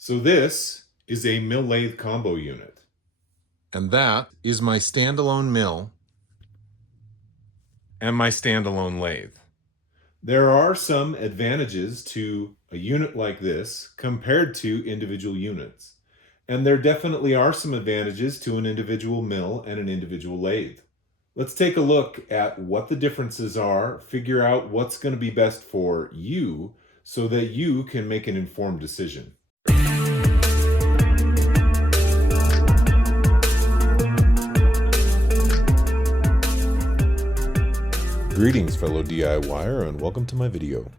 So this is a mill lathe combo unit. And that is my standalone mill and my standalone lathe. There are some advantages to a unit like this compared to individual units. And there definitely are some advantages to an individual mill and an individual lathe. Let's take a look at what the differences are, figure out what's going to be best for you so that you can make an informed decision. Greetings, fellow DIYer, and welcome to my video.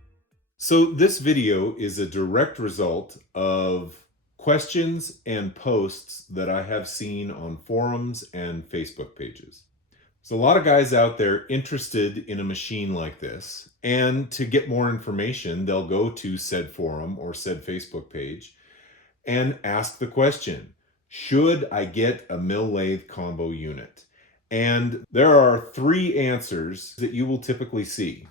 So this video is a direct result of questions and posts that I have seen on forums and Facebook pages. There's a lot of guys out there interested in a machine like this, and to get more information, they'll go to said forum or said Facebook page and ask the question, should I get a mill lathe combo unit? And there are three answers that you will typically see.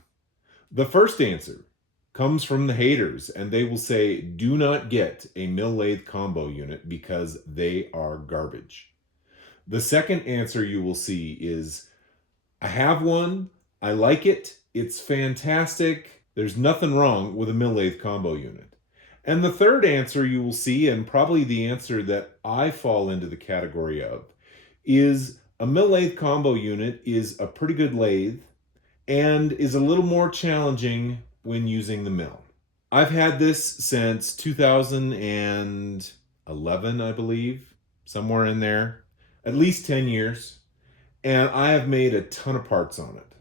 The first answer comes from the haters, and they will say, do not get a mill lathe combo unit because they are garbage. The second answer you will see is, I have one, I like it, it's fantastic, there's nothing wrong with a mill lathe combo unit. And the third answer you will see, and probably the answer that I fall into the category of, is a mill lathe combo unit is a pretty good lathe and is a little more challenging when using the mill. I've had this since 2011, I believe, somewhere in there, at least 10 years, and I have made a ton of parts on it.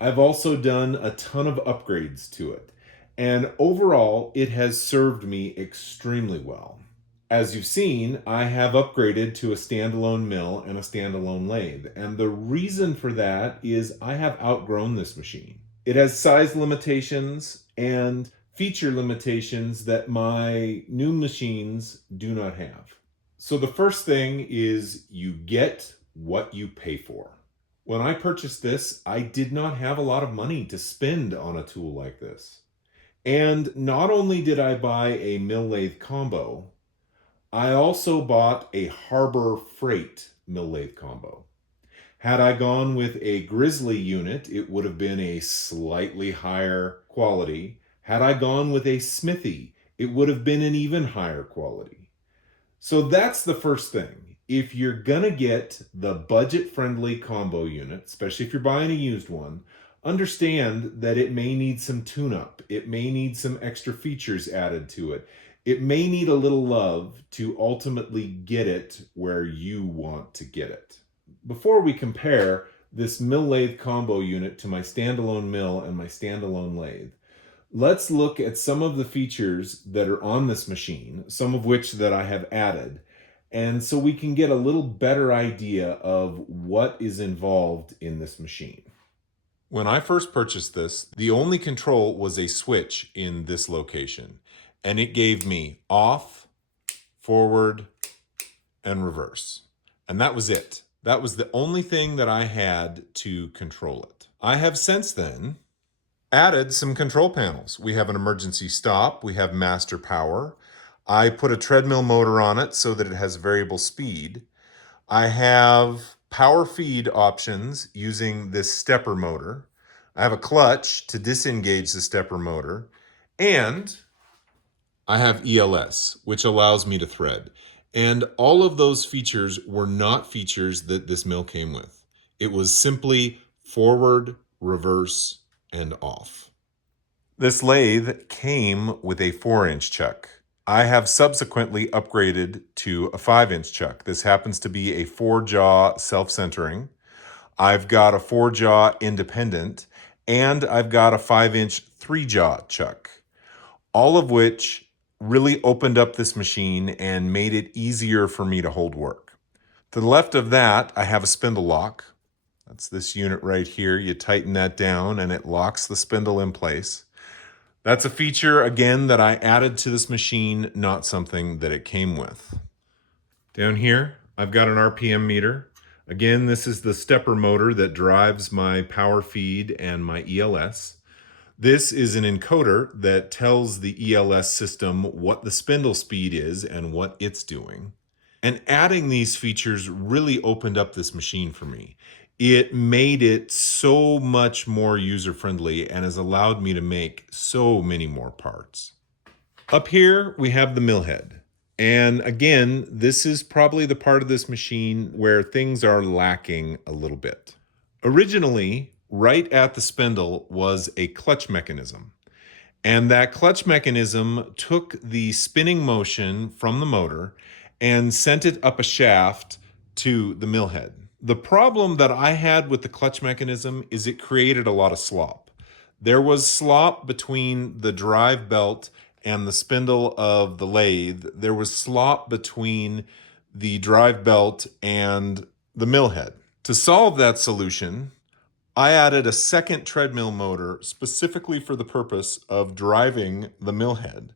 I've also done a ton of upgrades to it, and overall, it has served me extremely well. As you've seen, I have upgraded to a standalone mill and a standalone lathe, and the reason for that is I have outgrown this machine. It has size limitations and feature limitations that my new machines do not have. So the first thing is you get what you pay for. When I purchased this, I did not have a lot of money to spend on a tool like this. And not only did I buy a mill lathe combo, I also bought a Harbor Freight mill lathe combo. Had I gone with a Grizzly unit, it would have been a slightly higher quality. Had I gone with a Smithy, it would have been an even higher quality. So that's the first thing. If you're gonna get the budget-friendly combo unit, especially if you're buying a used one, understand that it may need some tune-up. It may need some extra features added to it. It may need a little love to ultimately get it where you want to get it. Before we compare this mill lathe combo unit to my standalone mill and my standalone lathe, let's look at some of the features that are on this machine, some of which that I have added, and so we can get a little better idea of what is involved in this machine. When I first purchased this, the only control was a switch in this location, and it gave me off, forward, and reverse. And that was it. That was the only thing that I had to control it. I have since then added some control panels. We have an emergency stop, we have master power. I put a treadmill motor on it so that it has variable speed. I have power feed options using this stepper motor. I have a clutch to disengage the stepper motor, and I have ELS, which allows me to thread. And all of those features were not features that this mill came with. It was simply forward, reverse, and off. This lathe came with a 4-inch chuck. I have subsequently upgraded to a 5-inch chuck. This happens to be a 4-jaw self-centering. I've got a 4-jaw independent, and I've got a 5-inch 3-jaw chuck, all of which really opened up this machine and made it easier for me to hold work. To the left of that, I have a spindle lock. That's this unit right here. You tighten that down and it locks the spindle in place. That's a feature, again, that I added to this machine, not something that it came with. Down here, I've got an RPM meter. Again, this is the stepper motor that drives my power feed and my ELS. This is an encoder that tells the ELS system what the spindle speed is and what it's doing. And adding these features really opened up this machine for me. It made it so much more user-friendly and has allowed me to make so many more parts. Up here, we have the mill head. And again, this is probably the part of this machine where things are lacking a little bit. Originally, right at the spindle was a clutch mechanism. And that clutch mechanism took the spinning motion from the motor and sent it up a shaft to the mill head. The problem that I had with the clutch mechanism is it created a lot of slop. There was slop between the drive belt and the spindle of the lathe. There was slop between the drive belt and the mill head. To solve that solution, I added a second treadmill motor specifically for the purpose of driving the mill head.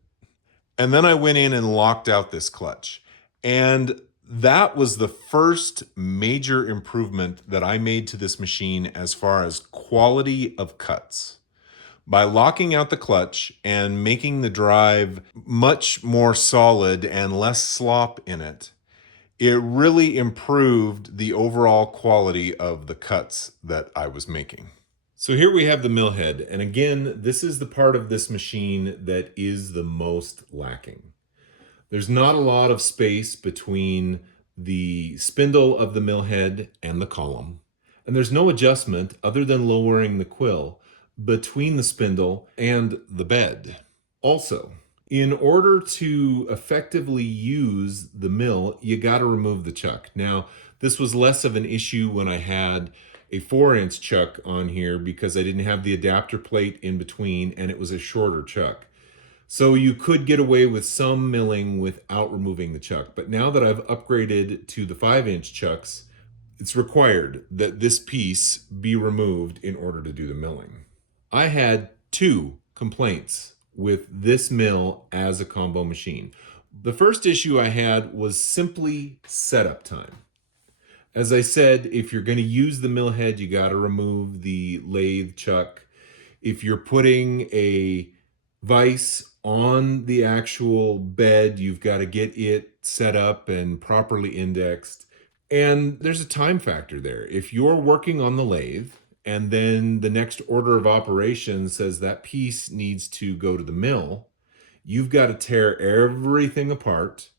And then I went in and locked out this clutch. And that was the first major improvement that I made to this machine as far as quality of cuts. By locking out the clutch and making the drive much more solid and less slop in it, it really improved the overall quality of the cuts that I was making. So here we have the mill head, and again, this is the part of this machine that is the most lacking. There's not a lot of space between the spindle of the mill head and the column, and there's no adjustment other than lowering the quill between the spindle and the bed. Also, in order to effectively use the mill, you got to remove the chuck. Now, this was less of an issue when I had a 4-inch chuck on here because I didn't have the adapter plate in between and it was a shorter chuck. So you could get away with some milling without removing the chuck. But now that I've upgraded to the 5-inch chucks, it's required that this piece be removed in order to do the milling. I had 2 complaints with this mill as a combo machine. The first issue I had was simply setup time. As I said, if you're going to use the mill head, you got to remove the lathe chuck. If you're putting a vise on the actual bed, you've got to get it set up and properly indexed. And there's a time factor there. If you're working on the lathe, and then the next order of operations says that piece needs to go to the mill, you've got to tear everything apart,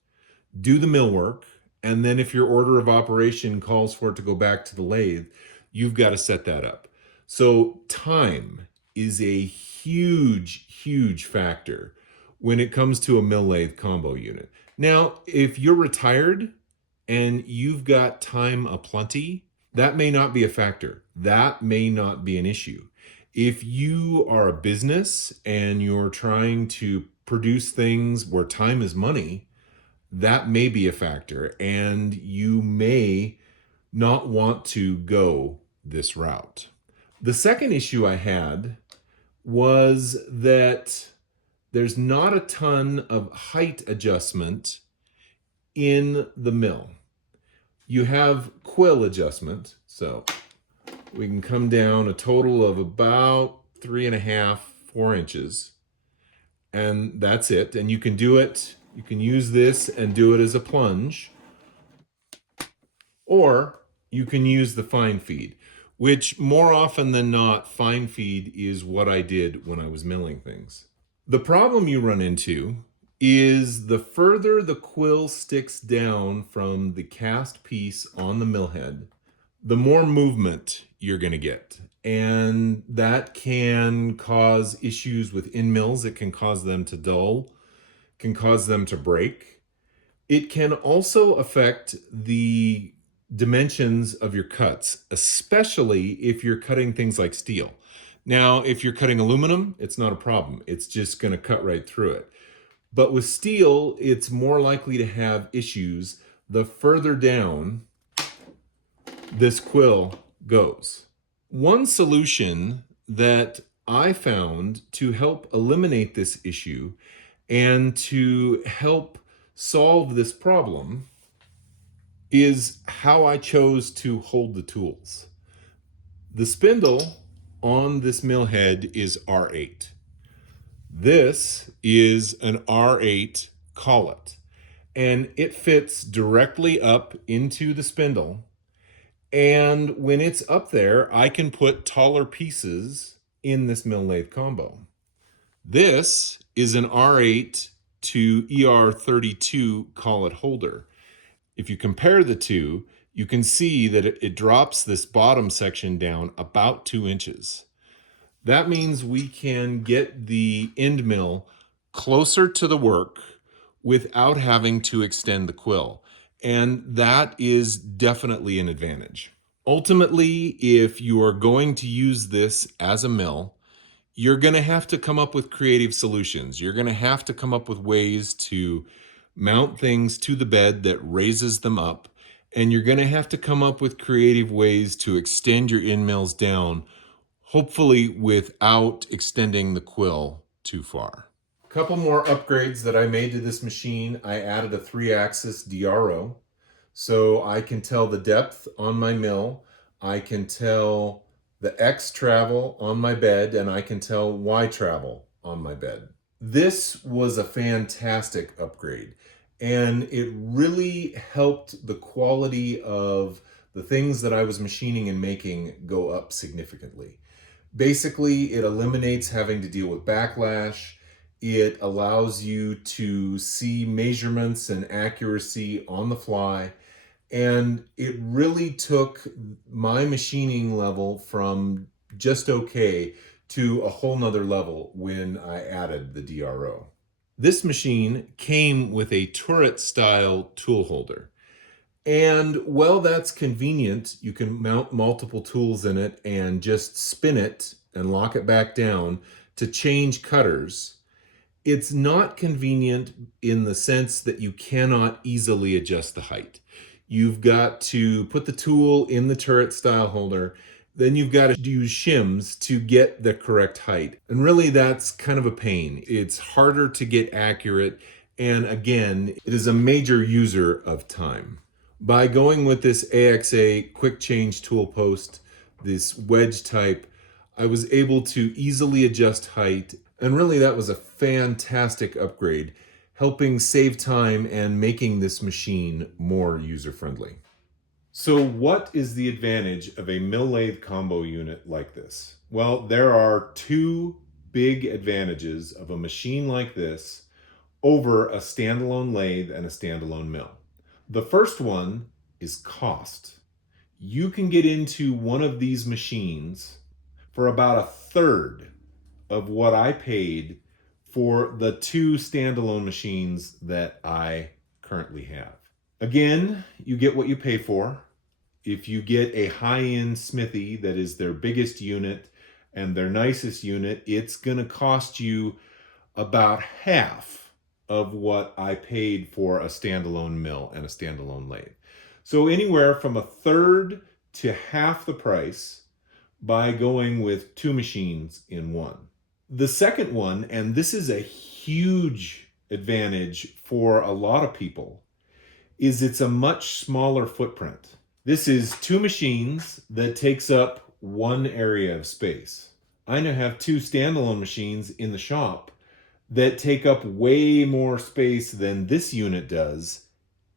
do the mill work, and then if your order of operation calls for it to go back to the lathe, you've got to set that up. So time is a huge, huge factor when it comes to a mill lathe combo unit. Now, if you're retired and you've got time aplenty, that may not be a factor. That may not be an issue. If you are a business and you're trying to produce things where time is money, that may be a factor, and you may not want to go this route. The second issue I had was that there's not a ton of height adjustment in the mill. You have quill adjustment, so we can come down a total of about 3.5, 4 inches, and that's it. And you can do it, you can use this and do it as a plunge, or you can use the fine feed, which more often than not, fine feed is what I did when I was milling things. The problem you run into is the further the quill sticks down from the cast piece on the mill head, the more movement you're going to get. And that can cause issues with end mills. It can cause them to dull, can cause them to break. It can also affect the dimensions of your cuts, especially if you're cutting things like steel. Now, if you're cutting aluminum, it's not a problem. It's just going to cut right through it. But with steel, it's more likely to have issues the further down this quill goes. One solution that I found to help eliminate this issue and to help solve this problem is how I chose to hold the tools. The spindle on this mill head is R8. This is an R8 collet, and it fits directly up into the spindle. And when it's up there, I can put taller pieces in this mill lathe combo. This is an R8 to ER32 collet holder. If you compare the two, you can see that it drops this bottom section down about 2 inches. That means we can get the end mill closer to the work without having to extend the quill. And that is definitely an advantage. Ultimately, if you are going to use this as a mill, you're going to have to come up with creative solutions. You're going to have to come up with ways to mount things to the bed that raises them up. And you're going to have to come up with creative ways to extend your end mills down, hopefully without extending the quill too far. A couple more upgrades that I made to this machine. I added a 3-axis DRO, so I can tell the depth on my mill. I can tell the X travel on my bed, and I can tell Y travel on my bed. This was a fantastic upgrade, and it really helped the quality of the things that I was machining and making go up significantly. Basically, it eliminates having to deal with backlash. It allows you to see measurements and accuracy on the fly. And it really took my machining level from just okay to a whole nother level when I added the DRO. This machine came with a turret style tool holder. And while that's convenient, you can mount multiple tools in it and just spin it and lock it back down to change cutters. It's not convenient in the sense that you cannot easily adjust the height. You've got to put the tool in the turret style holder, then you've got to use shims to get the correct height. And really that's kind of a pain. It's harder to get accurate, and again, it is a major user of time. By going with this AXA quick change tool post, this wedge type, I was able to easily adjust height, and really that was a fantastic upgrade, helping save time and making this machine more user-friendly. So what is the advantage of a mill lathe combo unit like this? Well, there are two big advantages of a machine like this over a standalone lathe and a standalone mill. The first one is cost. You can get into one of these machines for about a third of what I paid for the two standalone machines that I currently have. Again, you get what you pay for. If you get a high-end smithy that is their biggest unit and their nicest unit, it's going to cost you about half of what I paid for a standalone mill and a standalone lathe. So anywhere from a third to half the price by going with two machines in one. The second one, and this is a huge advantage for a lot of people, is it's a much smaller footprint. This is two machines that takes up one area of space. I now have two standalone machines in the shop that take up way more space than this unit does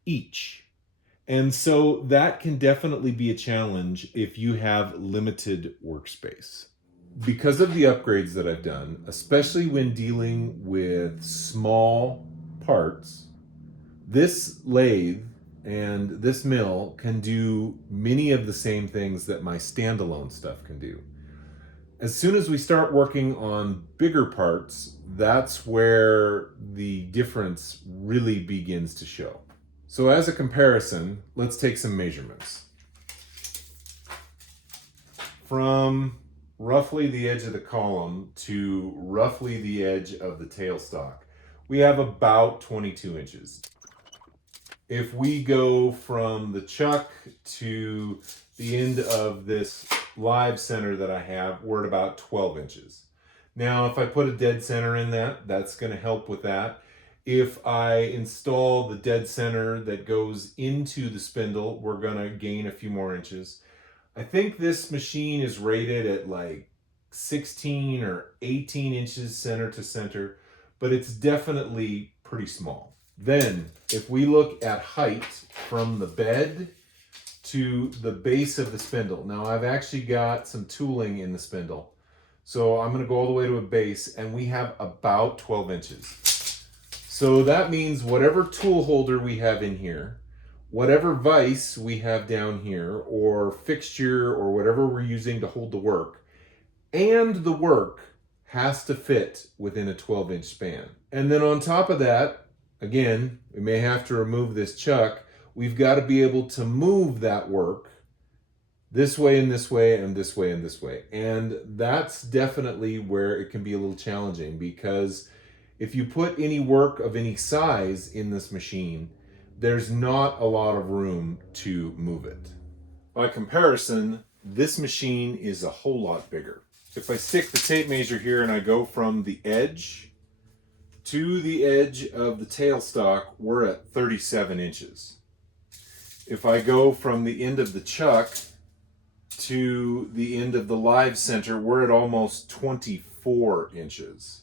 each. And so that can definitely be a challenge if you have limited workspace. Because of the upgrades that I've done, especially when dealing with small parts, this lathe and this mill can do many of the same things that my standalone stuff can do. As soon as we start working on bigger parts, that's where the difference really begins to show. So as a comparison, let's take some measurements. From roughly the edge of the column to roughly the edge of the tailstock, we have about 22 inches. If we go from the chuck to the end of this live center that I have, we're at about 12 inches. Now, if I put a dead center in that, that's going to help with that. If I install the dead center that goes into the spindle, we're going to gain a few more inches. I think this machine is rated at like 16 or 18 inches center to center, but it's definitely pretty small. Then, if we look at height from the bed to the base of the spindle. Now I've actually got some tooling in the spindle. So I'm gonna go all the way to a base, and we have about 12 inches. So that means whatever tool holder we have in here, whatever vise we have down here, or fixture, or whatever we're using to hold the work, and the work has to fit within a 12-inch span. And then on top of that, again, we may have to remove this chuck. We've got to be able to move that work this way and this way and this way and this way. And that's definitely where it can be a little challenging, because if you put any work of any size in this machine, there's not a lot of room to move it. By comparison, this machine is a whole lot bigger. If I stick the tape measure here and I go from the edge to the edge of the tailstock, we're at 37 inches. If I go from the end of the chuck to the end of the live center, we're at almost 24 inches.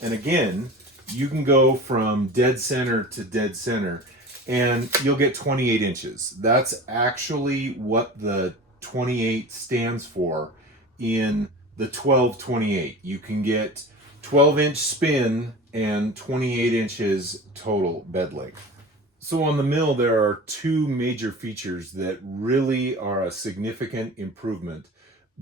And again, you can go from dead center to dead center and you'll get 28 inches. That's actually what the 28 stands for in the 1228. You can get 12-inch spin and 28 inches total bed length. So on the mill, there are two major features that really are a significant improvement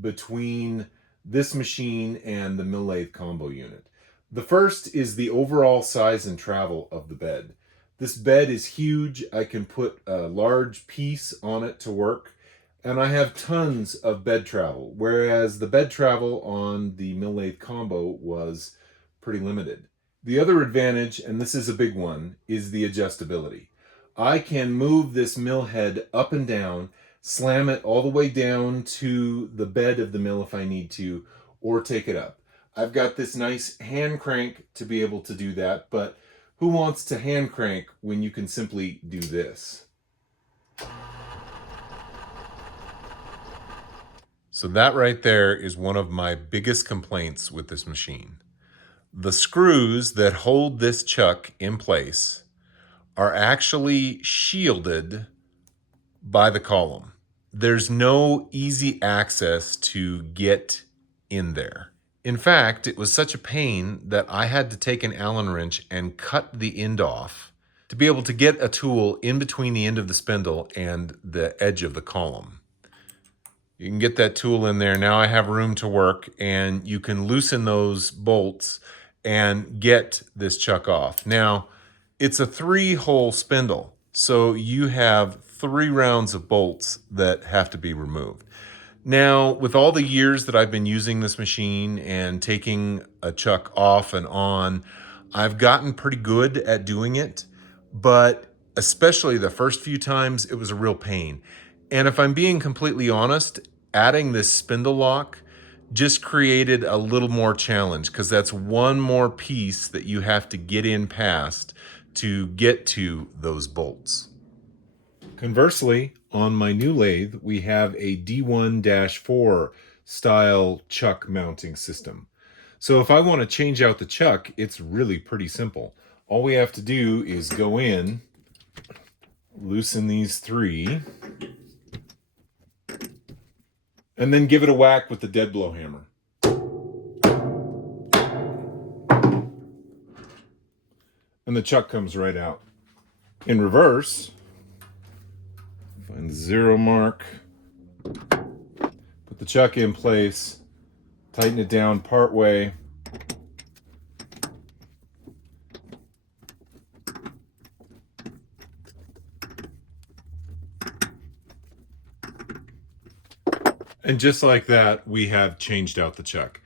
between this machine and the mill lathe combo unit. The first is the overall size and travel of the bed. This bed is huge. I can put a large piece on it to work, and I have tons of bed travel, whereas the bed travel on the mill lathe combo was pretty limited. The other advantage, and this is a big one, is the adjustability. I can move this mill head up and down, slam it all the way down to the bed of the mill if I need to, or take it up. I've got this nice hand crank to be able to do that, but who wants to hand crank when you can simply do this? So that right there is one of my biggest complaints with this machine. The screws that hold this chuck in place are actually shielded by the column. There's no easy access to get in there. In fact, it was such a pain that I had to take an Allen wrench and cut the end off to be able to get a tool in between the end of the spindle and the edge of the column. You can get that tool in there. Now I have room to work, and you can loosen those bolts and get this chuck off. Now, it's a 3-hole spindle, so you have 3 rounds of bolts that have to be removed. Now, with all the years that I've been using this machine and taking a chuck off and on, I've gotten pretty good at doing it, but especially the first few times, it was a real pain. And if I'm being completely honest, adding this spindle lock just created a little more challenge, because that's one more piece that you have to get in past to get to those bolts. Conversely, on my new lathe, we have a D1-4 style chuck mounting system. So if I want to change out the chuck, it's really pretty simple. All we have to do is go in, loosen these 3, and then give it a whack with the dead blow hammer. And the chuck comes right out. In reverse, find the 0 mark, put the chuck in place, tighten it down part way, and just like that, we have changed out the chuck.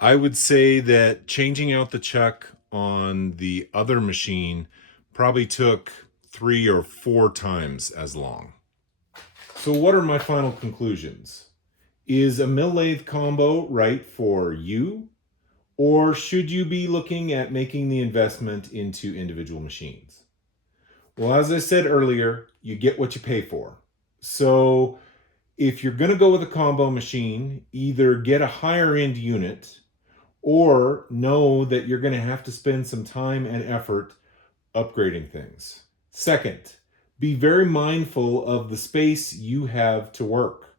I would say that changing out the chuck on the other machine probably took 3 or 4 times as long. So what are my final conclusions? Is a mill lathe combo right for you? Or should you be looking at making the investment into individual machines? Well, as I said earlier, you get what you pay for. So If you're going to go with a combo machine, either get a higher end unit or know that you're going to have to spend some time and effort upgrading things. Second, be very mindful of the space you have to work.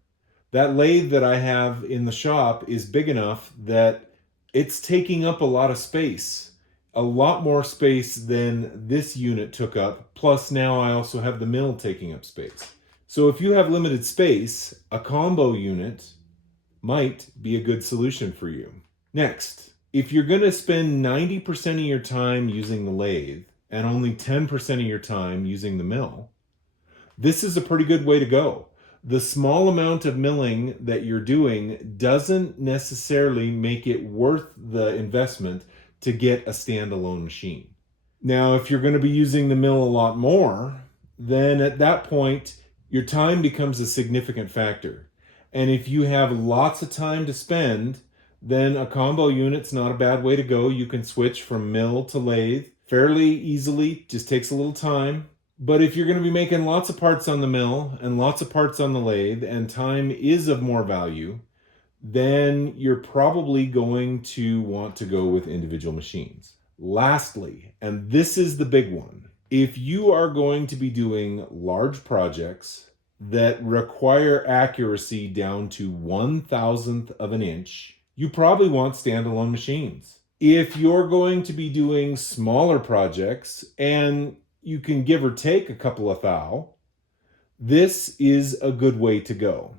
That lathe that I have in the shop is big enough that it's taking up a lot of space, a lot more space than this unit took up. Plus, now I also have the mill taking up space. So if you have limited space, a combo unit might be a good solution for you. Next, if you're going to spend 90% of your time using the lathe and only 10% of your time using the mill, this is a pretty good way to go. The small amount of milling that you're doing doesn't necessarily make it worth the investment to get a standalone machine. Now, if you're going to be using the mill a lot more, then at that point, your time becomes a significant factor. And if you have lots of time to spend, then a combo unit's not a bad way to go. You can switch from mill to lathe fairly easily, just takes a little time. But if you're going to be making lots of parts on the mill and lots of parts on the lathe, and time is of more value, then you're probably going to want to go with individual machines. Lastly, and this is the big one, if you are going to be doing large projects that require accuracy down to 1/1000th of an inch, you probably want standalone machines. If you're going to be doing smaller projects and you can give or take a couple of thou, this is a good way to go.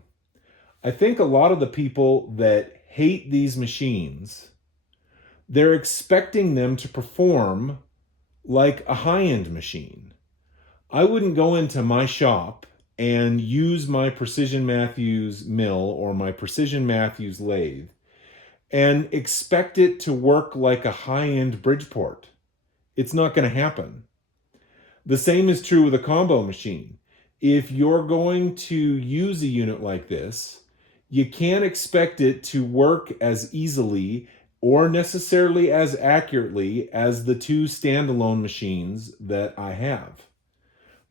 I think a lot of the people that hate these machines, they're expecting them to perform like a high-end machine. I wouldn't go into my shop and use my Precision Matthews mill or my Precision Matthews lathe and expect it to work like a high-end Bridgeport. It's not going to happen. The same is true with a combo machine. If you're going to use a unit like this, you can't expect it to work as easily or necessarily as accurately as the two standalone machines that I have.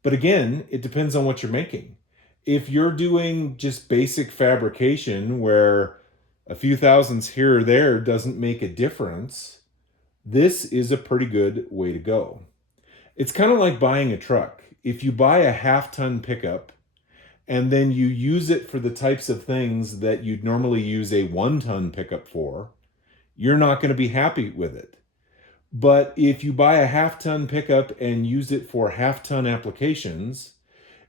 But again, it depends on what you're making. If you're doing just basic fabrication where a few thousandths here or there doesn't make a difference, this is a pretty good way to go. It's kind of like buying a truck. If you buy a half-ton pickup and then you use it for the types of things that you'd normally use a 1-ton pickup for, you're not going to be happy with it. But if you buy a half-ton pickup and use it for half-ton applications,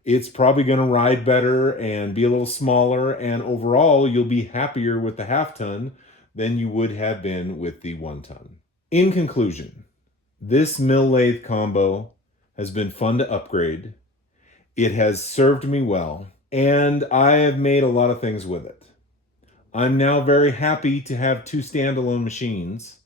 it's probably going to ride better and be a little smaller, and overall you'll be happier with the half-ton than you would have been with the 1-ton. In conclusion, this mill lathe combo has been fun to upgrade. It has served me well, and I have made a lot of things with it. I'm now very happy to have two standalone machines,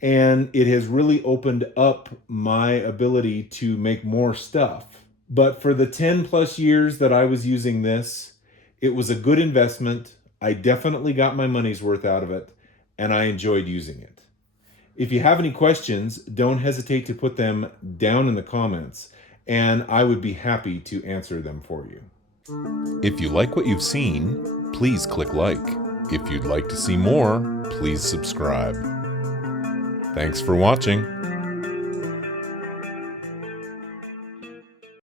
and it has really opened up my ability to make more stuff. But for the 10 plus years that I was using this, it was a good investment. I definitely got my money's worth out of it, and I enjoyed using it. If you have any questions, don't hesitate to put them down in the comments, and I would be happy to answer them for you. If you like what you've seen, please click like. If you'd like to see more, please subscribe. Thanks for watching.